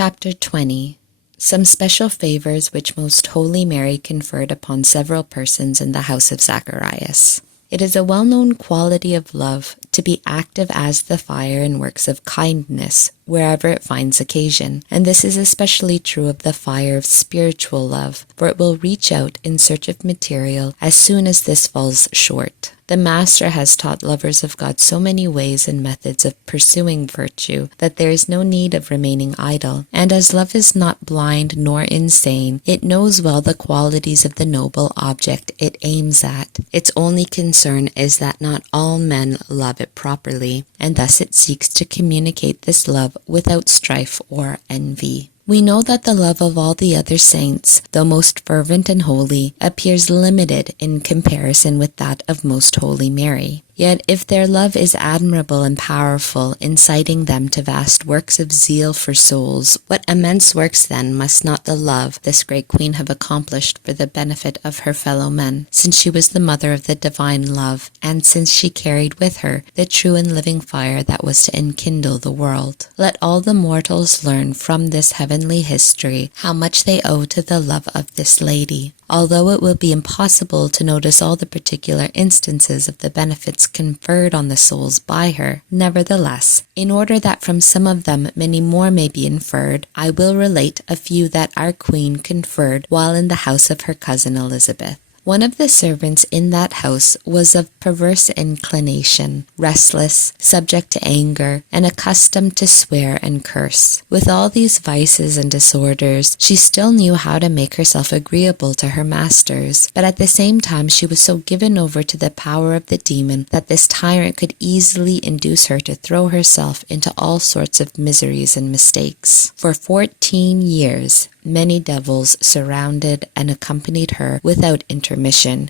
Chapter 20. Some special favors which Most Holy Mary conferred upon several persons in the house of Zacharias. It is a well-known quality of love to be active as the fire in works of kindness wherever it finds occasion, and this is especially true of the fire of spiritual love, for it will reach out in search of material as soon as this falls short. The Master has taught lovers of God so many ways and methods of pursuing virtue that there is no need of remaining idle, and as love is not blind nor insane, it knows well the qualities of the noble object it aims at. Its only concern is that not all men love it properly, and thus it seeks to communicate this love without strife or envy. We know that the love of all the other saints, though most fervent and holy, appears limited in comparison with that of Most Holy Mary. Yet if their love is admirable and powerful, inciting them to vast works of zeal for souls, what immense works then must not the love this great queen have accomplished for the benefit of her fellow men, since she was the mother of the divine love, and since she carried with her the true and living fire that was to enkindle the world. Let all the mortals learn from this heavenly history how much they owe to the love of this lady. Although it will be impossible to notice all the particular instances of the benefits conferred on the souls by her, nevertheless, in order that from some of them many more may be inferred, I will relate a few that our queen conferred while in the house of her cousin Elizabeth. One of the servants in that house was of perverse inclination, restless, subject to anger, and accustomed to swear and curse. With all these vices and disorders, she still knew how to make herself agreeable to her masters, but at the same time she was so given over to the power of the demon that this tyrant could easily induce her to throw herself into all sorts of miseries and mistakes. For 14 years, many devils surrounded and accompanied her without intermission,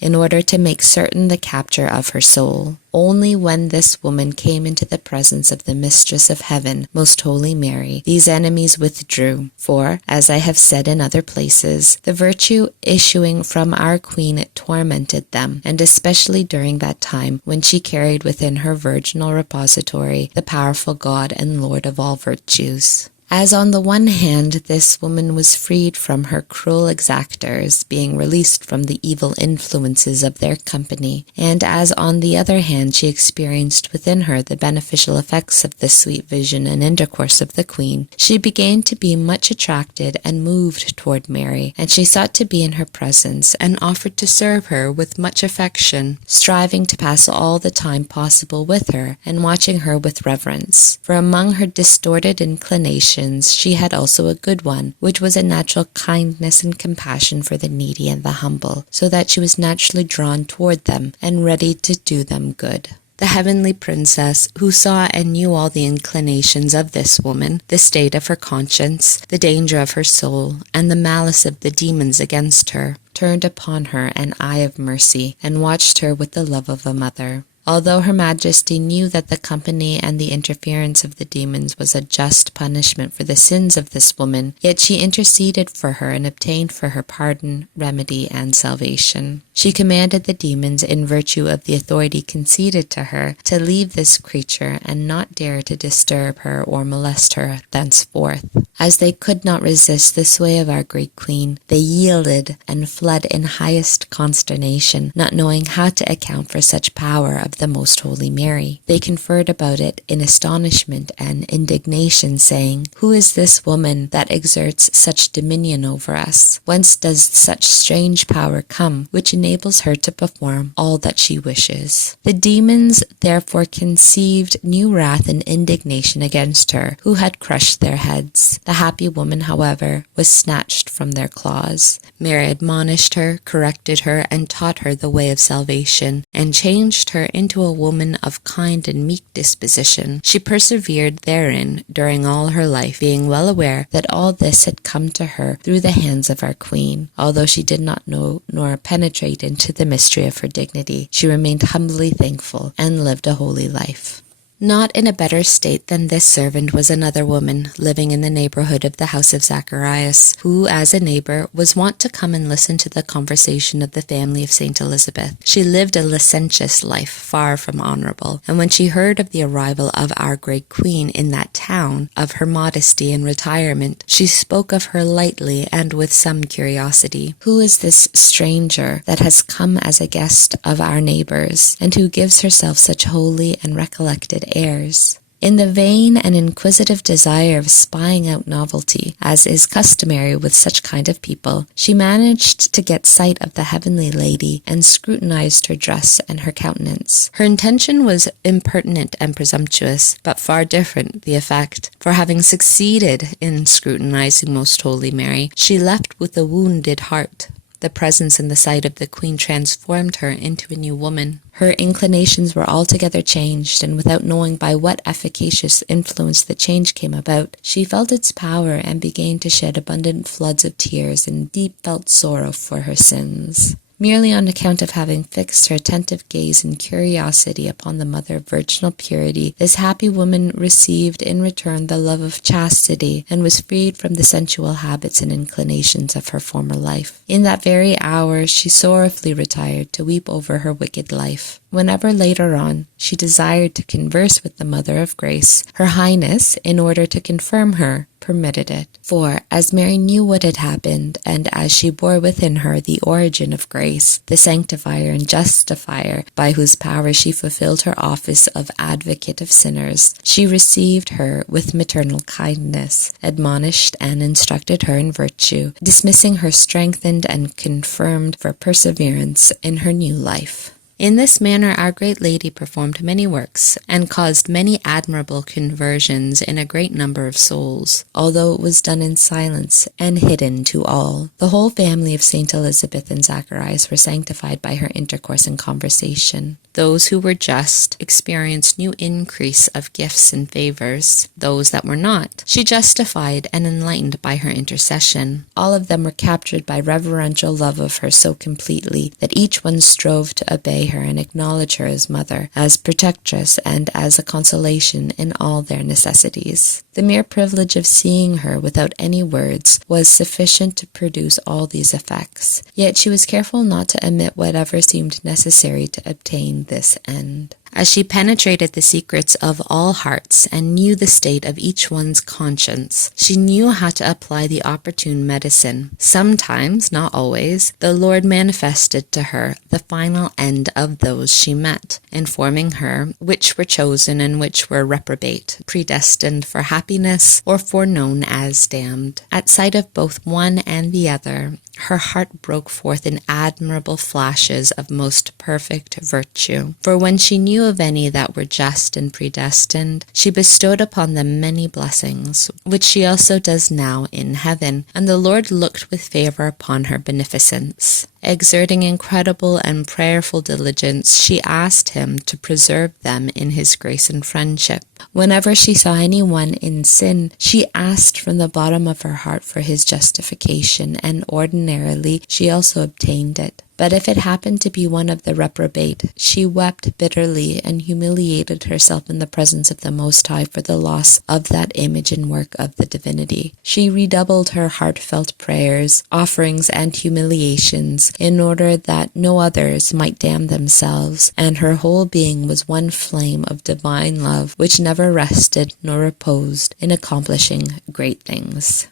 in order to make certain the capture of her soul. Only when this woman came into the presence of the Mistress of Heaven, Most Holy Mary, these enemies withdrew, for, as I have said in other places, the virtue issuing from our Queen tormented them, and especially during that time when she carried within her virginal repository the powerful God and Lord of all virtues. As on the one hand this woman was freed from her cruel exactors, being released from the evil influences of their company, and as on the other hand she experienced within her the beneficial effects of the sweet vision and intercourse of the Queen, she began to be much attracted and moved toward Mary, and she sought to be in her presence, and offered to serve her with much affection, striving to pass all the time possible with her, and watching her with reverence. For among her distorted inclinations she had also a good one, which was a natural kindness and compassion for the needy and the humble, so that she was naturally drawn toward them and ready to do them good. The heavenly princess, who saw and knew all the inclinations of this woman, the state of her conscience, the danger of her soul, and the malice of the demons against her, turned upon her an eye of mercy, and watched her with the love of a mother. Although Her Majesty knew that the company and the interference of the demons was a just punishment for the sins of this woman, yet she interceded for her and obtained for her pardon, remedy, and salvation. She commanded the demons, in virtue of the authority conceded to her, to leave this creature and not dare to disturb her or molest her thenceforth. As they could not resist the sway of our great Queen, they yielded and fled in highest consternation, not knowing how to account for such power of the Most Holy Mary. They conferred about it in astonishment and indignation, saying, "Who is this woman that exerts such dominion over us? Whence does such strange power come, which enables her to perform all that she wishes?" The demons therefore conceived new wrath and indignation against her, who had crushed their heads. The happy woman, however, was snatched from their claws. Mary admonished her, corrected her, and taught her the way of salvation, and changed her into a woman of kind and meek disposition. She persevered therein during all her life, being well aware that all this had come to her through the hands of our Queen. Although she did not know nor penetrate into the mystery of her dignity, she remained humbly thankful and lived a holy life. Not in a better state than this servant was another woman living in the neighborhood of the house of Zacharias, who, as a neighbor, was wont to come and listen to the conversation of the family of Saint Elizabeth. She lived a licentious life, far from honorable, and when she heard of the arrival of our great queen in that town, of her modesty and retirement, she spoke of her lightly and with some curiosity. "Who is this stranger that has come as a guest of our neighbors, and who gives herself such holy and recollected airs?" In the vain and inquisitive desire of spying out novelty, as is customary with such kind of people, she managed to get sight of the heavenly lady and scrutinized her dress and her countenance. Her intention was impertinent and presumptuous, but far different the effect, for having succeeded in scrutinizing Most Holy Mary, she left with a wounded heart. The presence and the sight of the Queen transformed her into a new woman. Her inclinations were altogether changed, and without knowing by what efficacious influence the change came about, she felt its power and began to shed abundant floods of tears in deep-felt sorrow for her sins. Merely on account of having fixed her attentive gaze and curiosity upon the Mother of Virginal Purity, this happy woman received in return the love of chastity, and was freed from the sensual habits and inclinations of her former life. In that very hour she sorrowfully retired to weep over her wicked life. Whenever later on she desired to converse with the Mother of Grace, her Highness, in order to confirm her, permitted it. For, as Mary knew what had happened, and as she bore within her the origin of grace, the sanctifier and justifier, by whose power she fulfilled her office of advocate of sinners, she received her with maternal kindness, admonished and instructed her in virtue, dismissing her strengthened and confirmed for perseverance in her new life. In this manner our great lady performed many works, and caused many admirable conversions in a great number of souls, although it was done in silence and hidden to all. The whole family of Saint Elizabeth and Zacharias were sanctified by her intercourse and conversation. Those who were just experienced new increase of gifts and favors. Those that were not, she justified and enlightened by her intercession. All of them were captured by reverential love of her so completely that each one strove to obey her and acknowledge her as mother, as protectress, and as a consolation in all their necessities. The mere privilege of seeing her without any words was sufficient to produce all these effects. Yet she was careful not to omit whatever seemed necessary to obtain this end. As she penetrated the secrets of all hearts and knew the state of each one's conscience, she knew how to apply the opportune medicine. Sometimes, not always, the Lord manifested to her the final end of those she met, informing her which were chosen and which were reprobate, predestined for happiness or foreknown as damned. At sight of both one and the other, her heart broke forth in admirable flashes of most perfect virtue. For when she knew of any that were just and predestined, she bestowed upon them many blessings, which she also does now in heaven, and the Lord looked with favor upon her beneficence. Exerting incredible and prayerful diligence, she asked him to preserve them in his grace and friendship. Whenever she saw anyone in sin, she asked from the bottom of her heart for his justification, and ordinarily she also obtained it. But if it happened to be one of the reprobate, she wept bitterly and humiliated herself in the presence of the Most High for the loss of that image and work of the divinity. She redoubled her heartfelt prayers, offerings, and humiliations, in order that no others might damn themselves, and her whole being was one flame of divine love, which never rested nor reposed in accomplishing great things.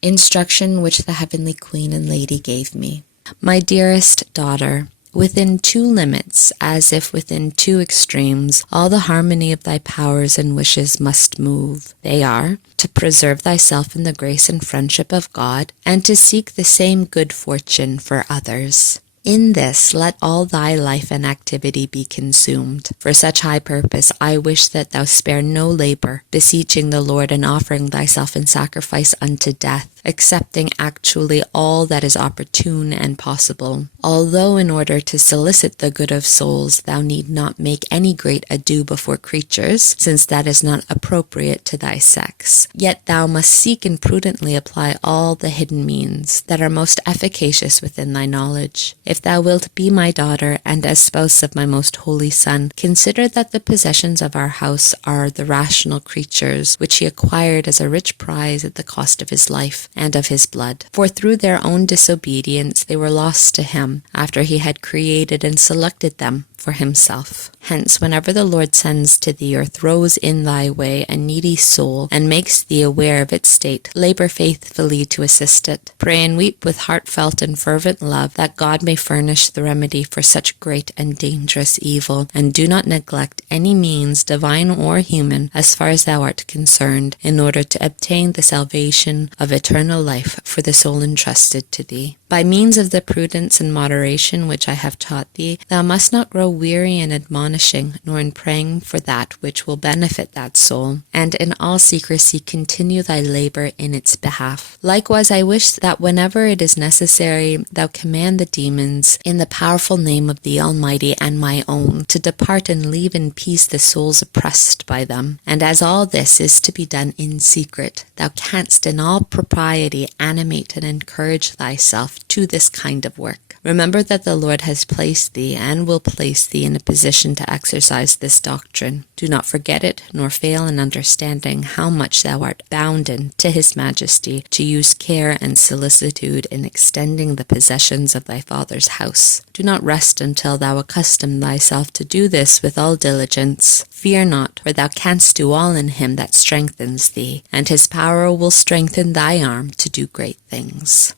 Instruction which the Heavenly Queen and Lady gave me. My dearest daughter, within two limits, as if within two extremes, all the harmony of thy powers and wishes must move. They are, to preserve thyself in the grace and friendship of God, and to seek the same good fortune for others. In this let all thy life and activity be consumed. For such high purpose I wish that thou spare no labor, beseeching the Lord and offering thyself in sacrifice unto death, earth, accepting actually all that is opportune and possible. Although in order to solicit the good of souls thou need not make any great ado before creatures, since that is not appropriate to thy sex, yet thou must seek and prudently apply all the hidden means that are most efficacious within thy knowledge. If thou wilt be my daughter, and as spouse of my most holy Son, consider that the possessions of our house are the rational creatures which he acquired as a rich prize at the cost of his life and of his blood. For through their own disobedience they were lost to him, after he had created and selected them for himself. Hence, whenever the Lord sends to thee or throws in thy way a needy soul, and makes thee aware of its state, labor faithfully to assist it. Pray and weep with heartfelt and fervent love, that God may furnish the remedy for such great and dangerous evil, and do not neglect any means, divine or human, as far as thou art concerned, in order to obtain the salvation of eternal life for the soul entrusted to thee. By means of the prudence and moderation which I have taught thee, thou must not grow weary in admonishing, nor in praying for that which will benefit that soul, and in all secrecy continue thy labor in its behalf. Likewise I wish that whenever it is necessary, thou command the demons, in the powerful name of the Almighty and my own, to depart and leave in peace the souls oppressed by them. And as all this is to be done in secret, thou canst in all propriety animate and encourage thyself to this kind of work. Remember that the Lord has placed thee and will place thee in a position to exercise this doctrine. Do not forget it, nor fail in understanding how much thou art bounden to his majesty to use care and solicitude in extending the possessions of thy father's house. Do not rest until thou accustom thyself to do this with all diligence. Fear not, for thou canst do all in him that strengthens thee, and his power will strengthen thy arm to do great things.